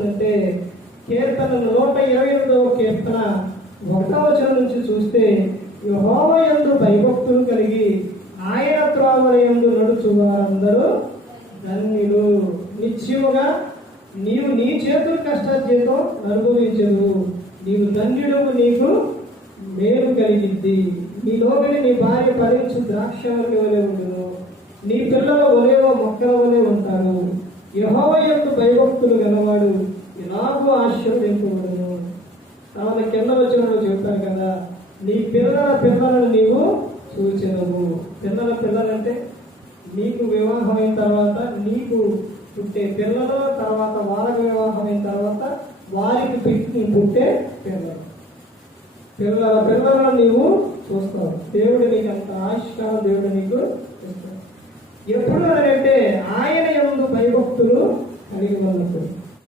అంటే కీర్తన 128వ కీర్తన 1వ వచనం నుంచి చూస్తే, యెహోవా యందు భయభక్తులు కలిగి ఆయన త్రోవల యందు నడుచు వారందరూ ధన్యులు. నిశ్చయముగా నీవు నీ చేతుల కష్టార్జితం అనుభవించదు. నీవు ధన్యుడు, నీకు మేలు కలిగిద్ది. నీ లోబడి నీ భార్య ఫలించు ద్రాక్షవల్లి వలె ఉండును. నీ పిల్లల ఒలేవ మొక్కల వలె ఉంటారు. యెహోవా యందు భయభక్తులు గలవాడు ఇలాగూ ఆశీర్వదింపబడును. తర్వాత కింద వచ్చినప్పుడు చెప్పారు కదా, నీ పిల్లలను నీవు చూచెదవు. పిల్లలంటే నీకు వివాహమైన తర్వాత నీకు పుట్టే పిల్లలు, తర్వాత వాళ్ళకి వివాహమైన తర్వాత వారికి పుట్టే పిల్లలను నీవు చూస్తావు. దేవుడు నీకు అంత ఆయుష్కాలం దేవుడు నీకు చూస్తాడు. ఎప్పుడు అంటే ఆయన యందు భయభక్తులు కలిగి ఉన్నప్పుడు.